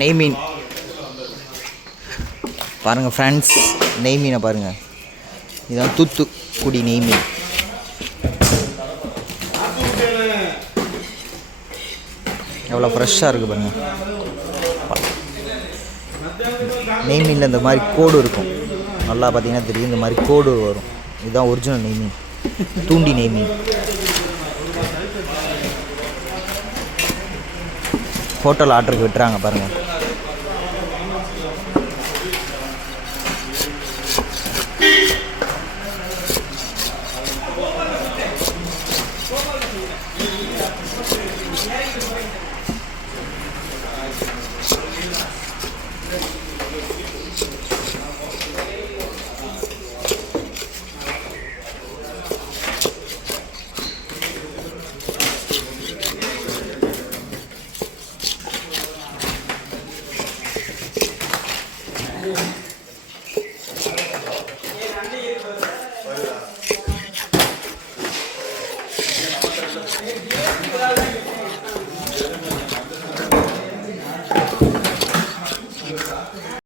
நெய் மீன் பாருங்கள் ஃப்ரெண்ட்ஸ், நெய் மீனை பாருங்கள். இதுதான் தூத்துக்குடி நெய் மீன். எவ்வளோ ஃப்ரெஷ்ஷாக இருக்குது பாருங்கள். நெய் மீனில் இந்த மாதிரி கோடு இருக்கும், நல்லா பார்த்தீங்கன்னா தெரியும். இந்த மாதிரி கோடு வரும். இதுதான் ஒரிஜினல் நெய் மீன், தூண்டி நெய் மீன். ஹோட்டல் ஆர்டருக்கு விட்டுறாங்க பாருங்கள்.